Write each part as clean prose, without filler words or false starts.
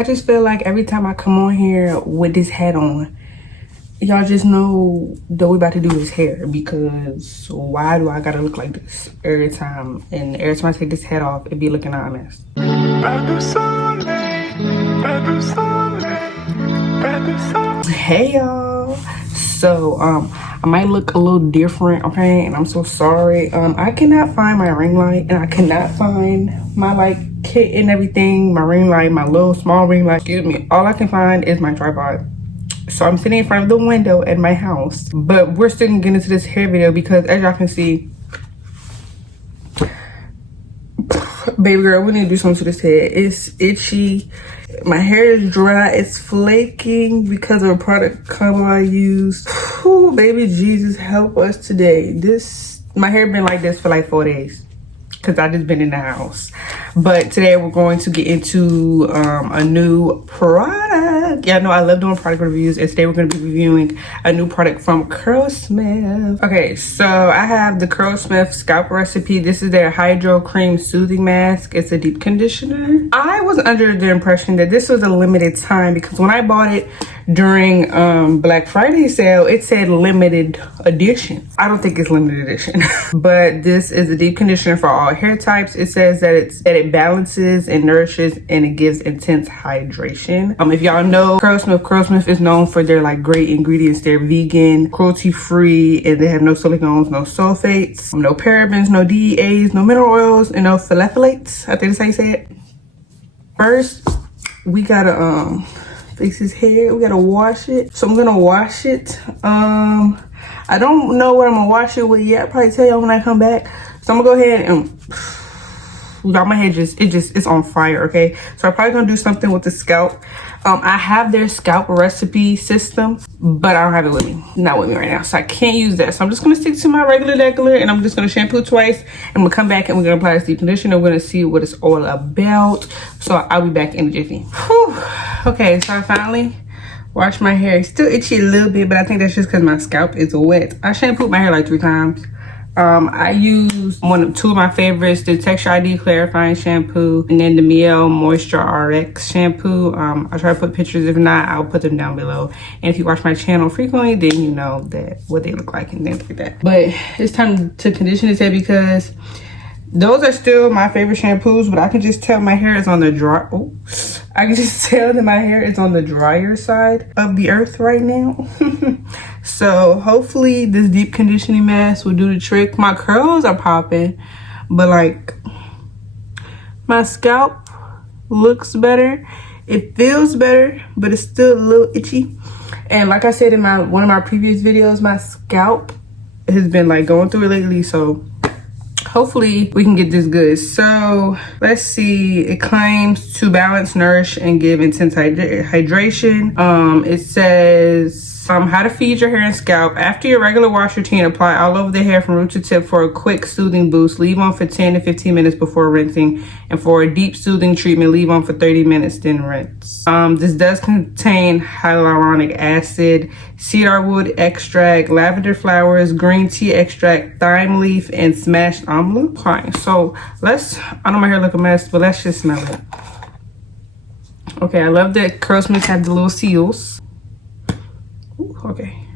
I just feel like every time I come on here with this hat on, y'all just know that we about to do his hair, because why do I gotta look like this every time? And every time I take this hat off, it be looking like a mess. Hey y'all. So I might look a little different, okay? And I'm so sorry. I cannot find my ring light, and I cannot find my like kit and everything, my ring light, my little small ring light. Excuse me. All I can find is my tripod. So I'm sitting in front of the window at my house, but we're still gonna get into this hair video because as y'all can see, baby girl, we need to do something to this head. It's itchy, my hair is dry, it's flaking because of a product combo I used. Ooh, baby Jesus, help us today. My hair been like this for like 4 days because I just been in the house. But today we're going to get into a new product. Yeah, no, I love doing product reviews, and today we're going to be reviewing a new product from Curlsmith. Okay, so I have the Curlsmith Scalp Recipe. This is their Hydro Cream Soothing Mask. It's a deep conditioner. I was under the impression that this was a limited time because when I bought it during Black Friday sale, it said limited edition. I don't think it's limited edition, but this is a deep conditioner for all hair types. It says that it balances and nourishes and it gives intense hydration. If y'all know Curlsmith is known for their like great ingredients. They're vegan, cruelty free, and they have no silicones, no sulfates, no parabens, no DEAs, no mineral oils, and no phthalates. I think that's how you say it. First, we gotta fix his hair. We gotta wash it. So I'm gonna wash it. I don't know what I'm gonna wash it with yet. I'll probably tell y'all when I come back. So I'm gonna go ahead and y'all, my hair it's on fire, okay? So I'm probably gonna do something with the scalp. I have their scalp recipe system, but I don't have it with me. Not with me right now, so I can't use that. So I'm just gonna stick to my regular, and I'm just gonna shampoo twice, and I'm gonna come back and we're gonna apply this deep conditioner. We're gonna see what it's all about. So I'll be back in a jiffy. Whew. Okay, so I finally washed my hair. It's still itchy a little bit, but I think that's just because my scalp is wet. I shampooed my hair like 3 times. I used two of my favorites, the Texture ID Clarifying Shampoo and then the Miel Moisture RX Shampoo. I'll try to put pictures. If not, I'll put them down below. And if you watch my channel frequently, then you know that what they look like and things like that. But it's time to condition his hair because those are still my favorite shampoos, but I can just tell my hair is on the dry. Oh, I can just tell that my hair is on the drier side of the earth right now. So hopefully this deep conditioning mask will do the trick. My curls are popping, but like my scalp looks better. It feels better, but it's still a little itchy. And like I said in one of my previous videos, my scalp has been like going through it lately. So hopefully we can get this good. So let's see. It claims to balance, nourish, and give intense hydration. It says how to feed your hair and scalp. After your regular wash routine, apply all over the hair from root to tip for a quick soothing boost. Leave on for 10 to 15 minutes before rinsing. And for a deep soothing treatment, leave on for 30 minutes, then rinse. This does contain hyaluronic acid, cedarwood extract, lavender flowers, green tea extract, thyme leaf, and smashed amla. Fine. So I know my hair look a mess, but let's just smell it. Okay, I love that Curlsmith had the little seals. Ooh, okay.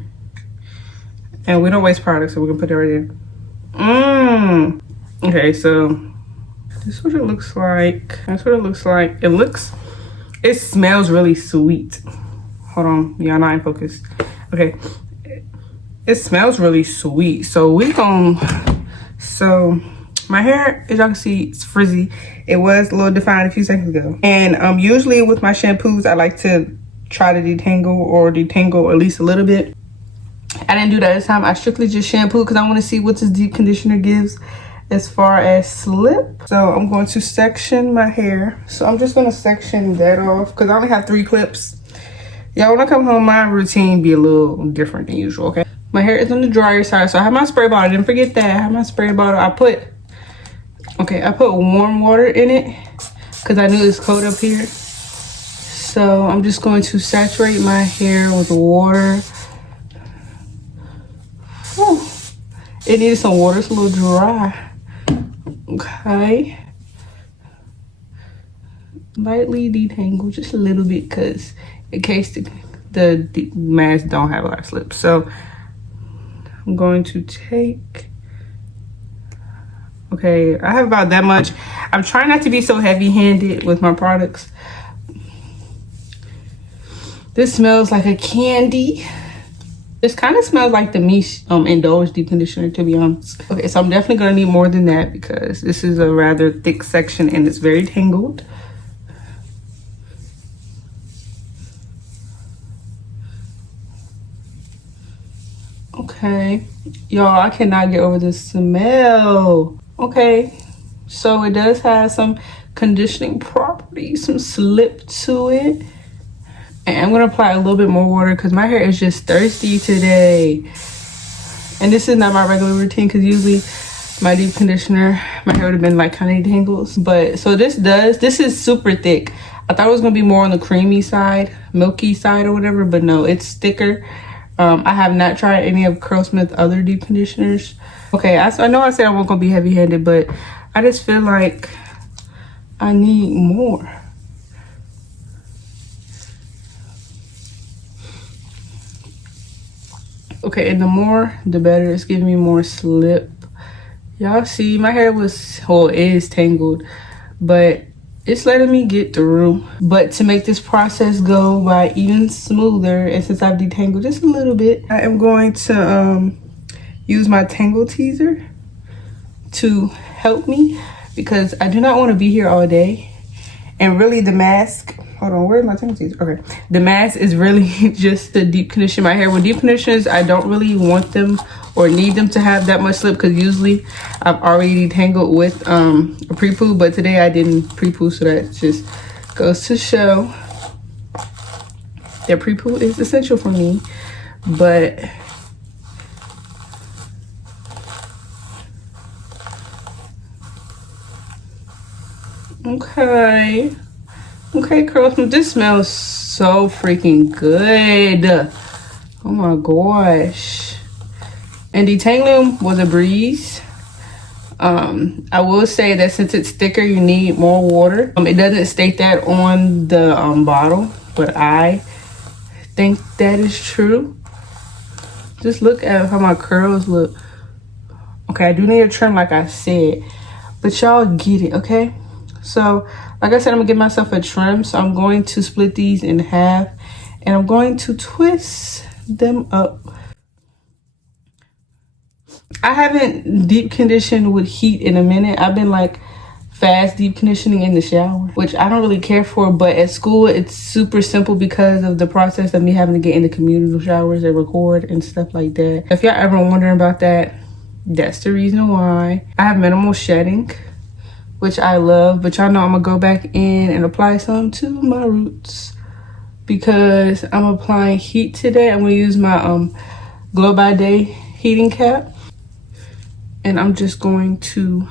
And we don't waste products, so we can put it right there. Okay, so this is what it looks like. That's what it looks like. It smells really sweet. Hold on, y'all not in focus. Okay, it smells really sweet. So my hair, as y'all can see, it's frizzy. It was a little defined a few seconds ago. And usually with my shampoos, I like to try to detangle at least a little bit. I didn't do that this time. I strictly just shampooed because I want to see what this deep conditioner gives as far as slip. So I'm going to section my hair. So I'm just going to section that off because I only have 3 clips. Y'all, when I come home, my routine be a little different than usual, okay? My hair is on the drier side, so I have my spray bottle. I didn't forget that. I have my spray bottle. I put warm water in it because I knew it's cold up here. So I'm just going to saturate my hair with water. Whew. It needed some water. It's a little dry. Okay. lightly detangle just a little bit, because in case the mask don't have a lot of slips. So I'm going to take, okay, I have about that much. I'm trying not to be so heavy-handed with my products. This smells like a candy. This kind of smells like the Miche Indulge Deep Conditioner, to be honest. Okay, so I'm definitely gonna need more than that because this is a rather thick section and it's very tangled. Okay, y'all, I cannot get over this smell. Okay, so it does have some conditioning properties, some slip to it. And I'm gonna apply a little bit more water because my hair is just thirsty today. And this is not my regular routine because usually my deep conditioner, my hair would have been like kind of detangles. But so this is super thick. I thought it was gonna be more on the creamy side, milky side or whatever, but no, it's thicker. I have not tried any of Curlsmith other deep conditioners. Okay, I know I said I wasn't gonna be heavy-handed, but I just feel like I need more. Okay, and the more, the better. It's giving me more slip. Y'all see, my hair was, well, it is tangled, but it's letting me get through. But to make this process go by even smoother, and since I've detangled just a little bit, I am going to use my tangle teaser to help me because I do not want to be here all day. And really the mask, hold on, where's my tangle teaser? Okay, the mask is really just to deep condition my hair. With deep conditioners, I don't really want them or need them to have that much slip because usually I've already detangled with a pre-poo, but today I didn't pre-poo, so that just goes to show that pre-poo is essential for me. But okay, Curlsmith, this smells so freaking good. Oh my gosh. And detangling was a breeze. I will say that since it's thicker, you need more water. It doesn't state that on the bottle, but I think that is true. Just look at how my curls look. Okay, I do need a trim like I said, but y'all get it, okay? So, like I said, I'm gonna give myself a trim. So I'm going to split these in half and I'm going to twist them up. I haven't deep conditioned with heat in a minute. I've been like fast deep conditioning in the shower, which I don't really care for, but at school it's super simple because of the process of me having to get into communal showers and record and stuff like that. If y'all ever wondering about that, that's the reason why. I have minimal shedding, which I love, but y'all know I'm gonna go back in and apply some to my roots because I'm applying heat today. I'm gonna use my Glow by Day heating cap. And I'm just going to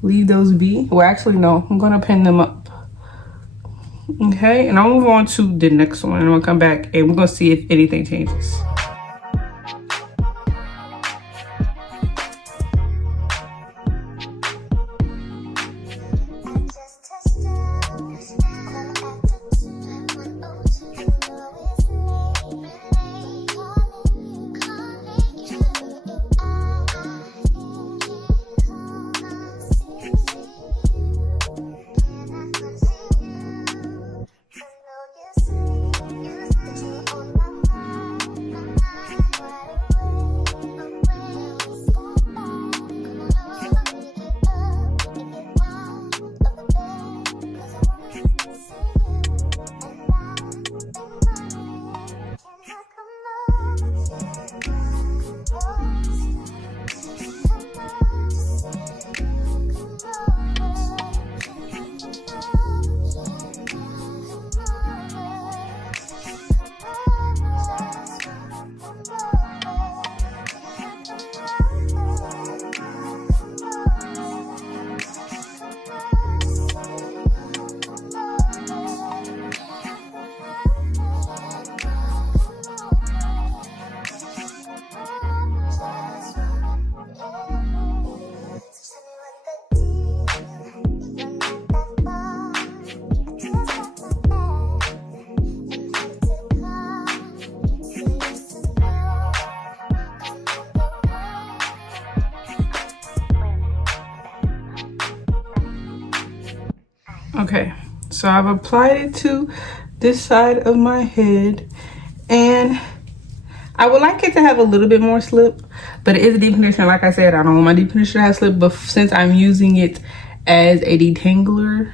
leave those be. Well, actually, no, I'm gonna pin them up. Okay, and I'll move on to the next one. And I'm gonna come back and we're gonna see if anything changes. So I've applied it to this side of my head, and I would like it to have a little bit more slip, but it is a deep conditioner. Like I said, I don't want my deep conditioner to have slip, but since I'm using it as a detangler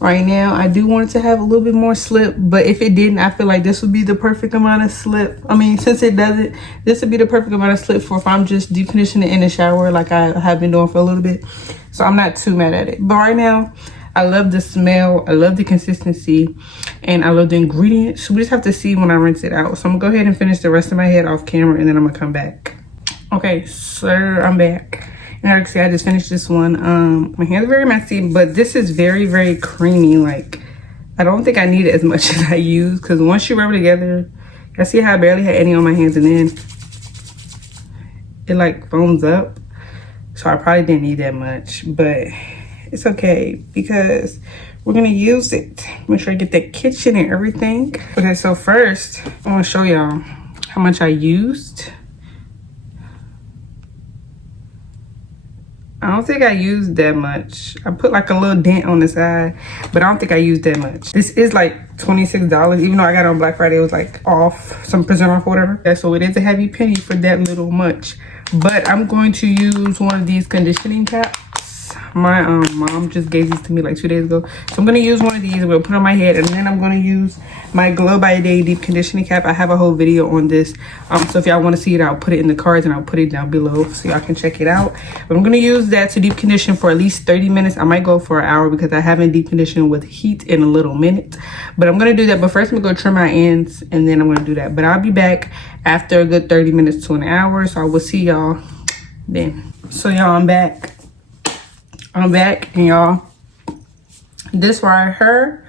right now, I do want it to have a little bit more slip. But if it didn't, I feel like this would be the perfect amount of slip. I mean, since it doesn't, this would be the perfect amount of slip for if I'm just deep conditioning in the shower like I have been doing for a little bit. So I'm not too mad at it. But right now, I love the smell, I love the consistency, and I love the ingredients. So we just have to see when I rinse it out. So I'm gonna go ahead and finish the rest of my head off camera, and then I'm gonna come back. Okay, sir, I'm back. And as you can see, I just finished this one. My hands are very messy, but this is very, very creamy. Like, I don't think I need it as much as I use, because once you rub it together, I see how I barely had any on my hands, and then it like foams up. So I probably didn't need that much, but it's okay because we're gonna use it. Make sure I get that kitchen and everything. Okay, so first I want to show y'all how much I used. I don't think I used that much. I put like a little dent on the side, but I don't think I used that much. This is like $26, even though I got it on Black Friday. It was like off, some percent off, whatever. Yeah, so it is a heavy penny for that little much. But I'm going to use one of these conditioning caps. My mom just gave these to me like 2 days ago. So I'm going to use one of these. I'm going to put it on my head. And then I'm going to use my Glow by Day Deep Conditioning Cap. I have a whole video on this. So if y'all want to see it, I'll put it in the cards and I'll put it down below so y'all can check it out. But I'm going to use that to deep condition for at least 30 minutes. I might go for an hour because I haven't deep conditioned with heat in a little minute. But I'm going to do that. But first I'm going to go trim my ends and then I'm going to do that. But I'll be back after a good 30 minutes to an hour. So I will see y'all then. So y'all, I'm back. I'm back, and y'all, this right here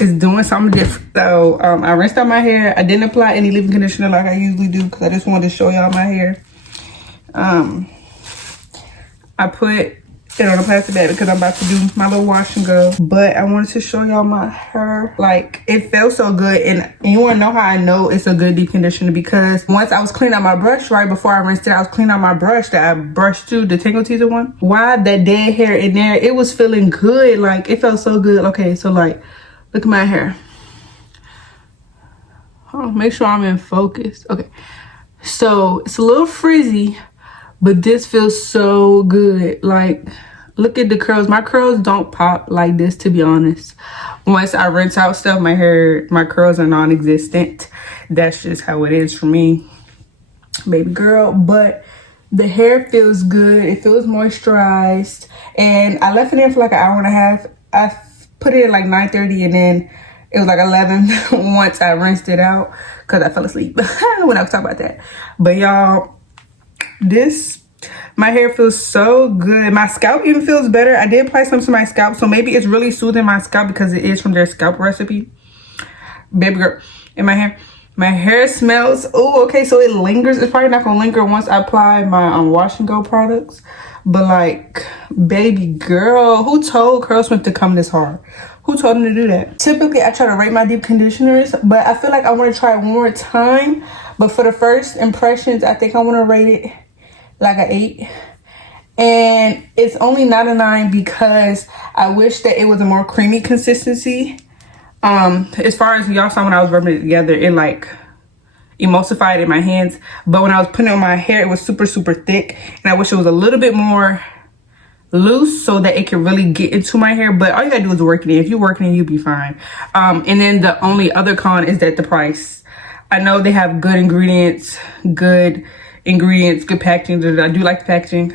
is doing something different. So I rinsed out my hair. I didn't apply any leave-in conditioner like I usually do because I just wanted to show y'all my hair. I put it on a plastic bag because I'm about to do my little wash and go. But I wanted to show y'all my hair. Like, it felt so good. And you want to know how I know it's a good deep conditioner? Because once I was cleaning out my brush, right before I rinsed it, I was cleaning out my brush that I brushed to, the Tingle Teaser one. Why that dead hair in there, it was feeling good. Like, it felt so good. Okay, so like, look at my hair. Oh, make sure I'm in focus. Okay, so it's a little frizzy, but this feels so good. Like, look at the curls. My curls don't pop like this, to be honest. Once I rinse out stuff, my curls are non-existent. That's just how it is for me, baby girl. But the hair feels good. It feels moisturized. And I left it in for like an hour and a half. I put it at like 9:30 and then it was like 11 once I rinsed it out because I fell asleep when I was talking about that. But y'all, my hair feels so good. My scalp even feels better. I did apply some to my scalp, so maybe it's really soothing my scalp because it is from their scalp recipe. Baby girl, and my hair smells, oh, okay, so it lingers. It's probably not gonna linger once I apply my wash and go products. But like, baby girl, who told Curlsmith to come this hard? Who told him to do that? Typically, I try to rate my deep conditioners, but I feel like I want to try it one more time. But for the first impressions, I think I want to rate it like an 8. And it's only not a 9 because I wish that it was a more creamy consistency. As far as y'all saw when I was rubbing it together, it like emulsified in my hands. But when I was putting it on my hair, it was super, super thick. And I wish it was a little bit more loose so that it can really get into my hair. But all you gotta do is work it in. If you're working it, you'll be fine. And then the only other con is that the price. I know they have good ingredients, good packaging. I do like the packaging,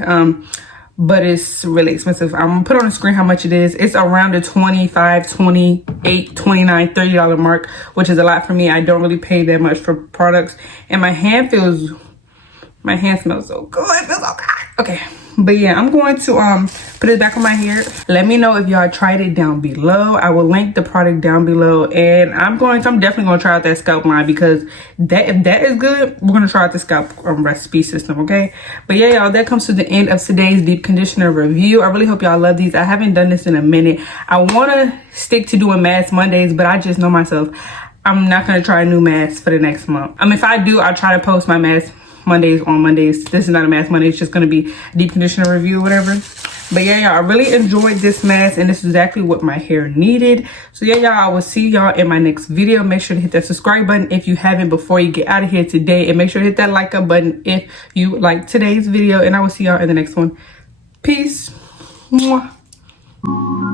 but it's really expensive. I'm gonna put on the screen how much it is. It's around the $25, $28, $29, $30 mark, which is a lot for me. I don't really pay that much for products. And my hand smells so good. It feels so good. Okay, but yeah, I'm going to put it back on my hair. Let me know if y'all tried it down below. I will link the product down below, and I'm definitely gonna try out that scalp line because if that is good, we're gonna try out the scalp recipe system. Okay, but yeah, y'all, that comes to the end of today's deep conditioner review. I really hope y'all love these. I haven't done this in a minute. I want to stick to doing mask Mondays, but I just know myself, I'm not gonna try a new mask for the next month. If I do, I'll try to post my mask Mondays on Mondays. This is not a mask Monday. It's just going to be deep conditioner review or whatever. But yeah, y'all, I really enjoyed this mask, and this is exactly what my hair needed. So yeah, y'all, I will see y'all in my next video. Make sure to hit that subscribe button if you haven't before you get out of here today, and make sure to hit that like up button if you like today's video, and I will see y'all in the next one. Peace. Mwah.